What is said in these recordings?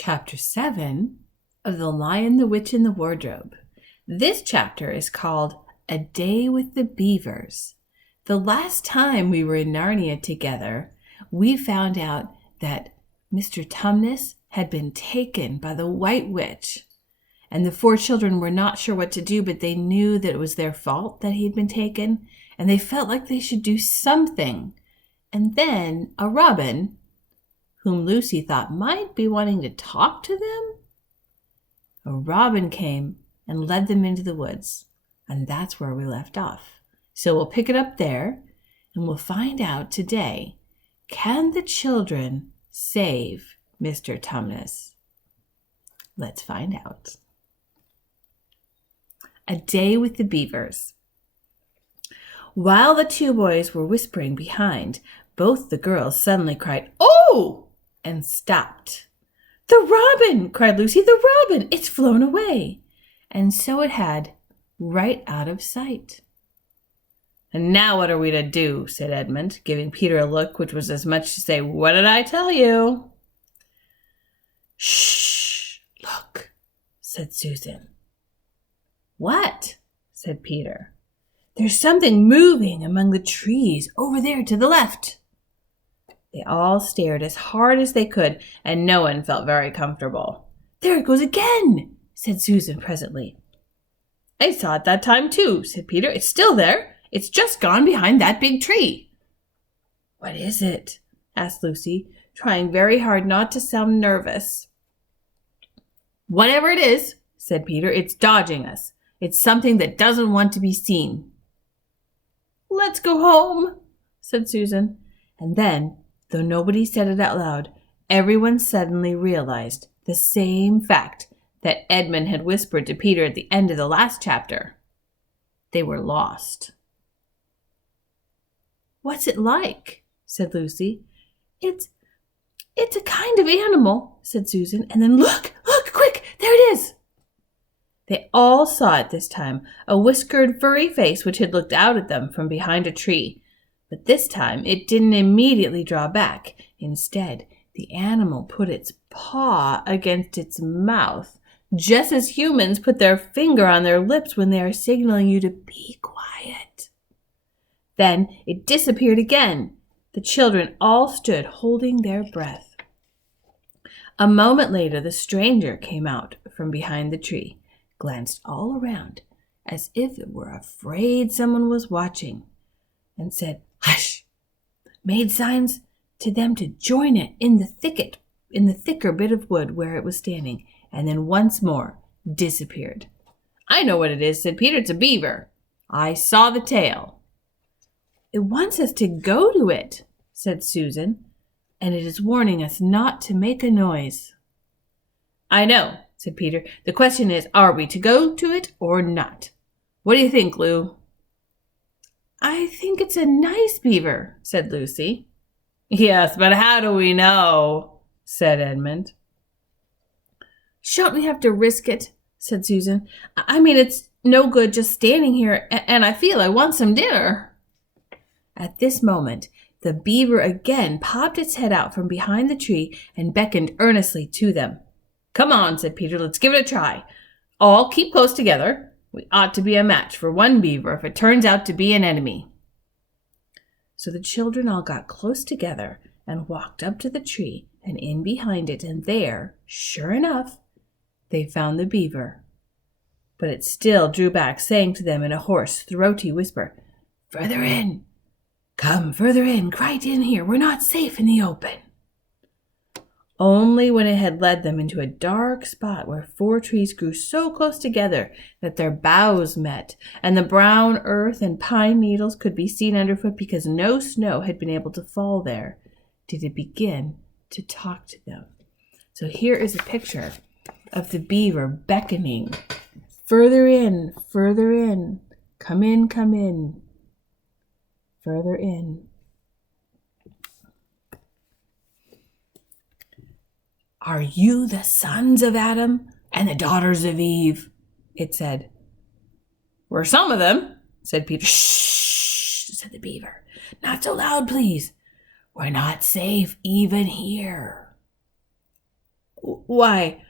Chapter 7 of The Lion, the Witch, and the Wardrobe. This chapter is called A Day with the Beavers. The last time we were in Narnia together, we found out that Mr. Tumnus had been taken by the White Witch, and the four children were not sure what to do, but they knew that it was their fault that he had been taken, and they felt like they should do something. And then a robin, whom Lucy thought might be wanting to talk to them, a robin came and led them into the woods, and that's where we left off. So we'll pick it up there, and we'll find out today, can the children save Mr. Tumnus? Let's find out. A Day with the Beavers. While the two boys were whispering behind, both the girls suddenly cried, "Oh!" and stopped. "The robin!" cried Lucy. "The robin! It's flown away!" And so it had, right out of sight. "And now what are we to do?" said Edmund, giving Peter a look which was as much to say, "What did I tell you?" "Shh! Look," said Susan. "What?" said Peter. "There's something moving among the trees over there to the left." They all stared as hard as they could, and no one felt very comfortable. "There it goes again," said Susan presently. "I saw it that time too," said Peter. "It's still there. It's just gone behind that big tree." "What is it?" asked Lucy, trying very hard not to sound nervous. "Whatever it is," said Peter, "it's dodging us. It's something that doesn't want to be seen." "Let's go home," said Susan. And then, though nobody said it out loud, everyone suddenly realized the same fact that Edmund had whispered to Peter at the end of the last chapter. They were lost. "What's it like?" said Lucy. It's a kind of animal," said Susan. And then look, quick, there it is. They all saw it this time, a whiskered, furry face which had looked out at them from behind a tree. But this time it didn't immediately draw back. Instead, the animal put its paw against its mouth, just as humans put their finger on their lips when they are signaling you to be quiet. Then it disappeared again. The children all stood holding their breath. A moment later, the stranger came out from behind the tree, glanced all around as if it were afraid someone was watching, and said, "Hush!" made signs to them to join it in the thicker bit of wood where it was standing, and then once more disappeared. "I know what it is," said Peter. "It's a beaver. I saw the tail." "It wants us to go to it," said Susan, "and it is warning us not to make a noise." "I know," said Peter. "The question is, are we to go to it or not? What do you think, Lou?" "I think it's a nice beaver," said Lucy. "Yes, but how do we know?" said Edmund. "Shan't we have to risk it?" said Susan. I mean, it's no good just standing here, and I feel I want some dinner." At this moment, the beaver again popped its head out from behind the tree and beckoned earnestly to them. "Come on," said Peter. "Let's give it a try. All keep close together. We ought to be a match for one beaver if it turns out to be an enemy." So the children all got close together and walked up to the tree and in behind it, and there, sure enough, they found the beaver. But it still drew back, saying to them in a hoarse, throaty whisper, "Further in. Come further in, right in here. We're not safe in the open." Only when it had led them into a dark spot where four trees grew so close together that their boughs met, and the brown earth and pine needles could be seen underfoot because no snow had been able to fall there, did it begin to talk to them. So here is a picture of the beaver beckoning, "Further in, further in. Come in, come in. Further in." "Are you the sons of Adam and the daughters of Eve?" it said. "We're some of them," said Peter. "Shh," said the beaver. "Not so loud, please. We're not safe even here." Why,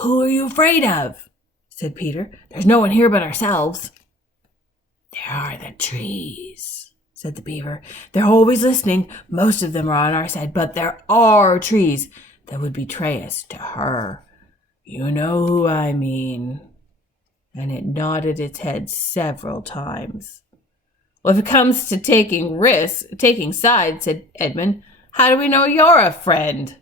who are you afraid of? Said Peter. There's no one here but ourselves. There are the trees, said the beaver. They're always listening. Most of them are on our side, but there are trees that would betray us to her. You know who I mean. And it nodded its head several times. Well, if it comes to taking risks, taking sides, said Edmund, how do we know you're a friend?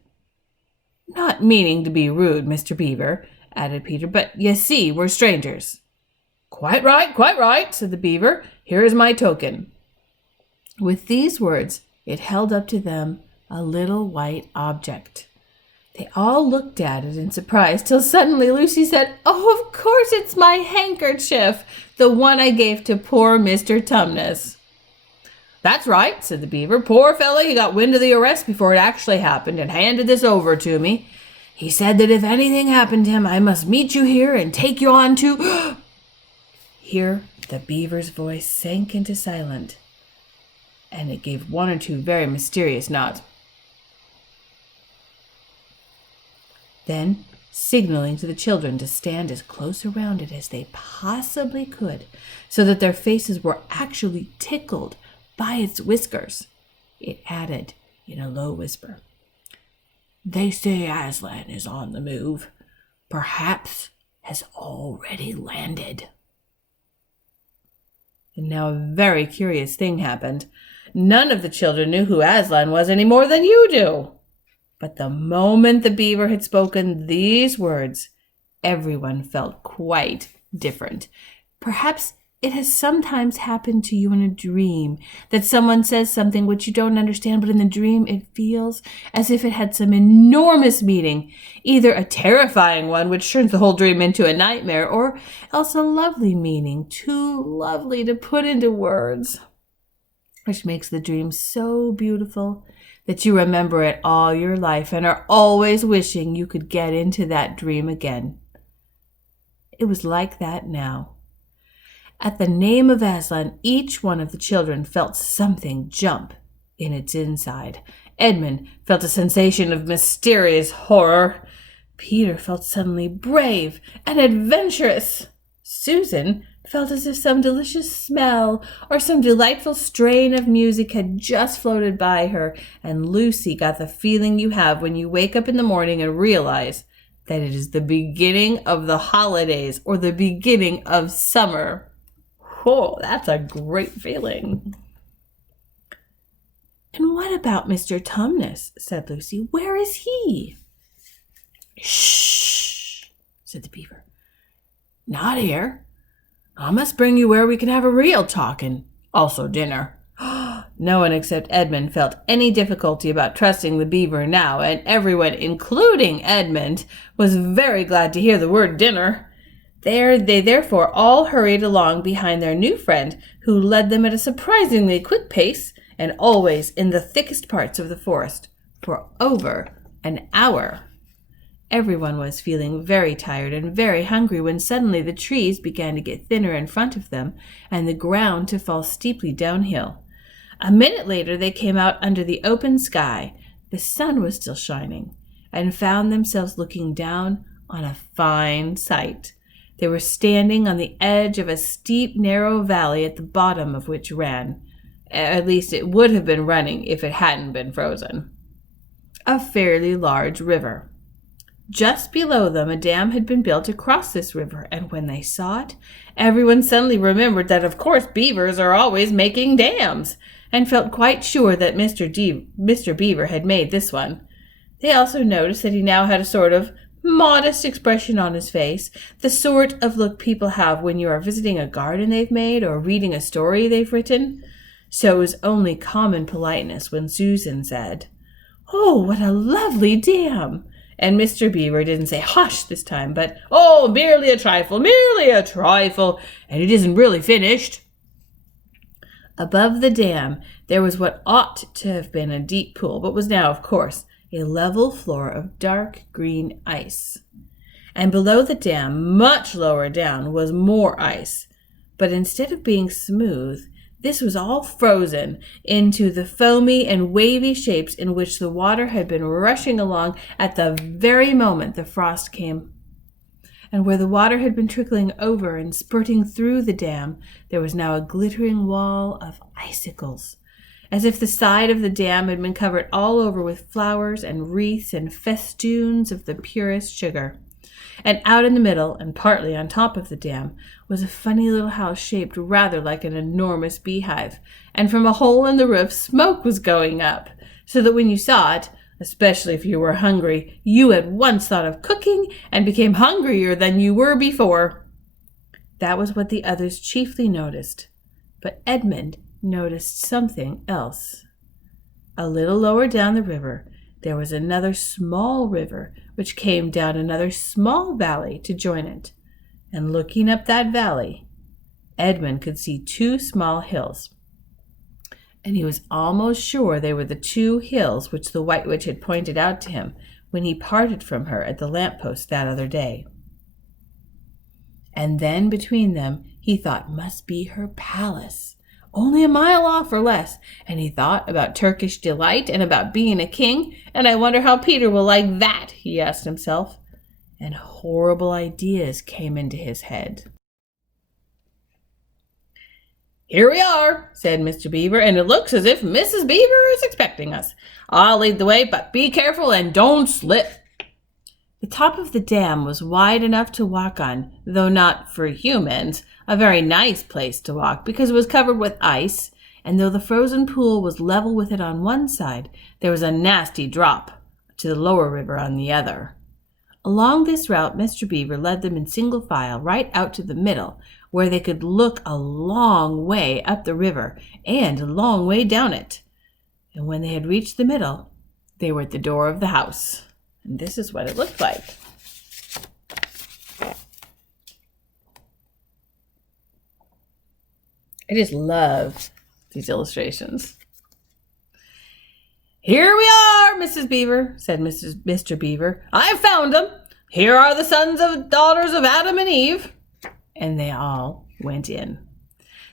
Not meaning to be rude, Mr. Beaver, added Peter, but you see, we're strangers. Quite right, said the beaver. Here is my token. With these words, it held up to them a little white object. They all looked at it in surprise, till suddenly Lucy said, Oh, of course it's my handkerchief, the one I gave to poor Mr. Tumnus. That's right, said the beaver. Poor fellow, he got wind of the arrest before it actually happened and handed this over to me. He said that if anything happened to him, I must meet you here and take you on to... Here the beaver's voice sank into silence, and it gave one or two very mysterious nods. Then, signaling to the children to stand as close around it as they possibly could, so that their faces were actually tickled by its whiskers, it added in a low whisper, They say Aslan is on the move. Perhaps has already landed. And now a very curious thing happened. None of the children knew who Aslan was any more than you do. But the moment the beaver had spoken these words, everyone felt quite different. Perhaps it has sometimes happened to you in a dream that someone says something which you don't understand, but in the dream it feels as if it had some enormous meaning, either a terrifying one which turns the whole dream into a nightmare, or else a lovely meaning, too lovely to put into words, which makes the dream so beautiful that you remember it all your life and are always wishing you could get into that dream again. It was like that now. At the name of Aslan, each one of the children felt something jump in its inside. Edmund felt a sensation of mysterious horror. Peter felt suddenly brave and adventurous. Susan felt as if some delicious smell or some delightful strain of music had just floated by her, and Lucy got the feeling you have when you wake up in the morning and realize that it is the beginning of the holidays or the beginning of summer. Oh, that's a great feeling. And what about Mr. Tumnus? Said Lucy. Where is he? Shh, said the beaver. Not here. I must bring you where we can have a real talk and also dinner. No one except Edmund felt any difficulty about trusting the beaver now, and everyone, including Edmund, was very glad to hear the word dinner. They therefore all hurried along behind their new friend, who led them at a surprisingly quick pace and always in the thickest parts of the forest for over an hour. Everyone was feeling very tired and very hungry when suddenly the trees began to get thinner in front of them and the ground to fall steeply downhill. A minute later they came out under the open sky. The sun was still shining, and found themselves looking down on a fine sight. They were standing on the edge of a steep, narrow valley at the bottom of which ran, at least it would have been running if it hadn't been frozen, a fairly large river. Just below them, a dam had been built across this river, and when they saw it, everyone suddenly remembered that, of course, beavers are always making dams, and felt quite sure that Mr. Beaver had made this one. They also noticed that he now had a sort of modest expression on his face, the sort of look people have when you are visiting a garden they've made or reading a story they've written. So it was only common politeness when Susan said, "Oh, what a lovely dam!" And Mr. Beaver didn't say hush this time, but, "Oh, merely a trifle, and it isn't really finished." Above the dam there was what ought to have been a deep pool, but was now, of course, a level floor of dark green ice. And below the dam, much lower down, was more ice. But instead of being smooth, This was all frozen into the foamy and wavy shapes in which the water had been rushing along at the very moment the frost came. And where the water had been trickling over and spurting through the dam, there was now a glittering wall of icicles, as if the side of the dam had been covered all over with flowers and wreaths and festoons of the purest sugar. And out in the middle, and partly on top of the dam, was a funny little house shaped rather like an enormous beehive, and from a hole in the roof smoke was going up, so that when you saw it, especially if you were hungry, you at once thought of cooking and became hungrier than you were before. That was what the others chiefly noticed, but Edmund noticed something else. A little lower down the river, there was another small river which came down another small valley to join it, and looking up that valley, Edmund could see two small hills, and he was almost sure they were the two hills which the White Witch had pointed out to him when he parted from her at the lamp-post that other day. And then between them he thought must be her palace, only a mile off or less, and he thought about Turkish delight and about being a king, and I wonder how Peter will like that, he asked himself, and horrible ideas came into his head. "Here we are," said Mr. Beaver, "and it looks as if Mrs. Beaver is expecting us. I'll lead the way, but be careful and don't slip." The top of the dam was wide enough to walk on, though not for humans, a very nice place to walk because it was covered with ice, and though the frozen pool was level with it on one side, there was a nasty drop to the lower river on the other. Along this route, Mr. Beaver led them in single file right out to the middle, where they could look a long way up the river and a long way down it. And when they had reached the middle, they were at the door of the house. And this is what it looked like. I just love these illustrations. "Here we are, Mrs. Beaver," said Mr. Beaver. "I've found them. Here are the sons and daughters of Adam and Eve." And they all went in.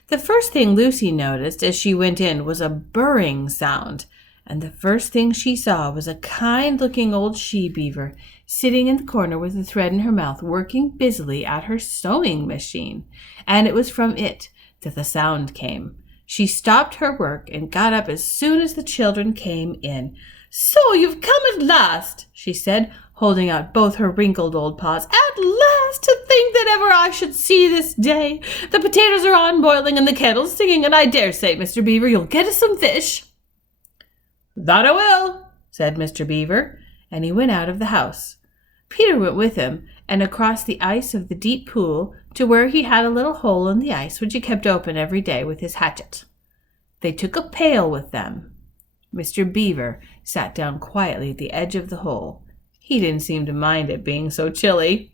The first thing Lucy noticed as she went in was a burring sound, and the first thing she saw was a kind-looking old she-beaver sitting in the corner with a thread in her mouth, working busily at her sewing machine, and it was from it that the sound came. She stopped her work and got up as soon as the children came in. "So you've come at last," she said, holding out both her wrinkled old paws. "At last! To think that ever I should see this day. The potatoes are on boiling and the kettle's singing, and I dare say, Mr. Beaver, you'll get us some fish." "That I will," said Mr. Beaver, and he went out of the house. Peter went with him, and across the ice of the deep pool to where he had a little hole in the ice which he kept open every day with his hatchet. They took a pail with them. Mr. Beaver sat down quietly at the edge of the hole. He didn't seem to mind it being so chilly.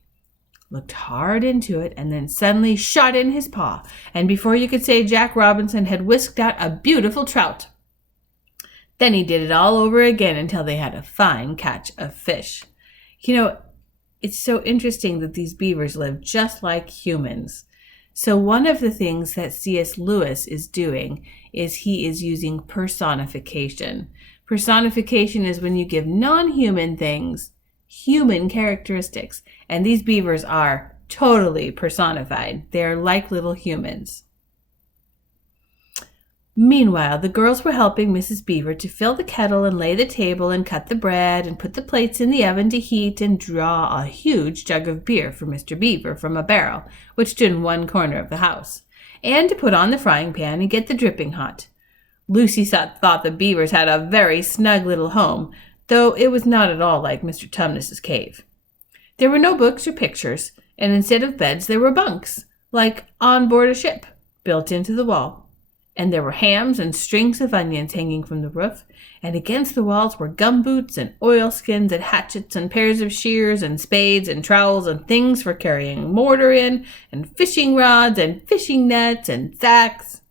Looked hard into it, and then suddenly shot in his paw, and before you could say Jack Robinson had whisked out a beautiful trout. Then he did it all over again until they had a fine catch of fish. You know, it's so interesting that these beavers live just like humans. So one of the things that C.S. Lewis is doing is he is using personification. Personification is when you give non-human things human characteristics, and these beavers are totally personified. They're like little humans. Meanwhile, the girls were helping Mrs. Beaver to fill the kettle and lay the table and cut the bread and put the plates in the oven to heat and draw a huge jug of beer for Mr. Beaver from a barrel which stood in one corner of the house, and to put on the frying pan and get the dripping hot. Lucy thought the beavers had a very snug little home, though it was not at all like Mr. Tumnus's cave. There were no books or pictures, and instead of beds there were bunks, like on board a ship, built into the wall. And there were hams and strings of onions hanging from the roof, and against the walls were gumboots and oilskins and hatchets and pairs of shears and spades and trowels and things for carrying mortar in, and fishing rods and fishing nets and sacks.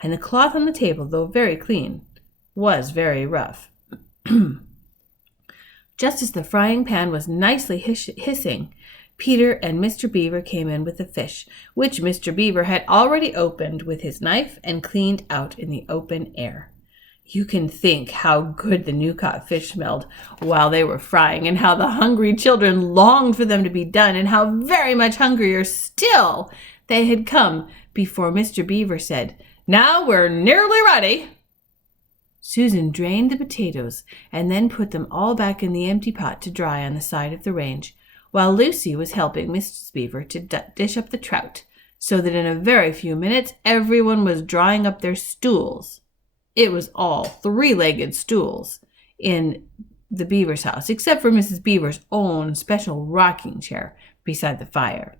And the cloth on the table, though very clean, was very rough. Just as the frying pan was nicely hissing, Peter and Mr. Beaver came in with the fish, which Mr. Beaver had already opened with his knife and cleaned out in the open air. You can think how good the new-caught fish smelled while they were frying, and how the hungry children longed for them to be done, and how very much hungrier still they had come before Mr. Beaver said, "Now we're nearly ready." Susan drained the potatoes and then put them all back in the empty pot to dry on the side of the range, while Lucy was helping Mrs. Beaver to dish up the trout, so that in a very few minutes everyone was drawing up their stools. It was all three-legged stools in the Beavers' house, except for Mrs. Beaver's own special rocking chair beside the fire,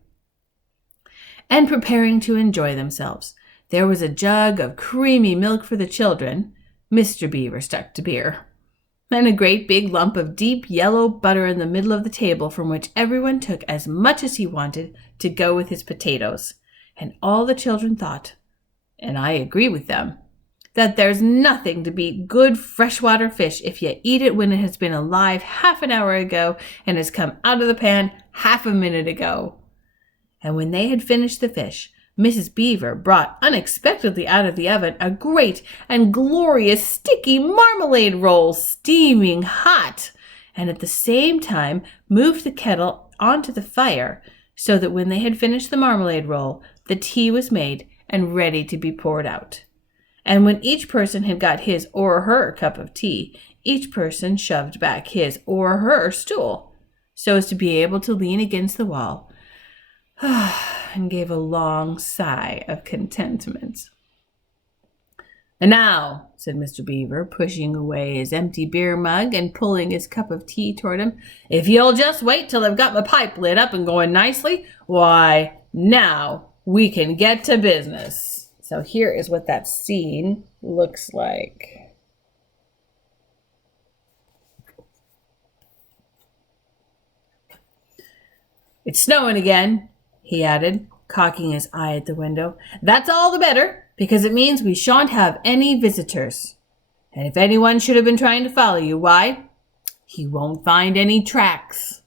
and preparing to enjoy themselves. There was a jug of creamy milk for the children. Mr. Beaver stuck to beer, and a great big lump of deep yellow butter in the middle of the table, from which everyone took as much as he wanted to go with his potatoes. And all the children thought, and I agree with them, that there's nothing to beat good freshwater fish if you eat it when it has been alive half an hour ago and has come out of the pan half a minute ago. And when they had finished the fish, Mrs. Beaver brought unexpectedly out of the oven a great and glorious sticky marmalade roll, steaming hot, and at the same time moved the kettle onto the fire, so that when they had finished the marmalade roll, the tea was made and ready to be poured out. And when each person had got his or her cup of tea, each person shoved back his or her stool, so as to be able to lean against the wall, and gave a long sigh of contentment. "And now," said Mr. Beaver, pushing away his empty beer mug and pulling his cup of tea toward him, "if you'll just wait till I've got my pipe lit up and going nicely, why, now we can get to business." So here is what that scene looks like. "It's snowing again," he added, cocking his eye at the window. "That's all the better, because it means we shan't have any visitors. And if anyone should have been trying to follow you, why, he won't find any tracks."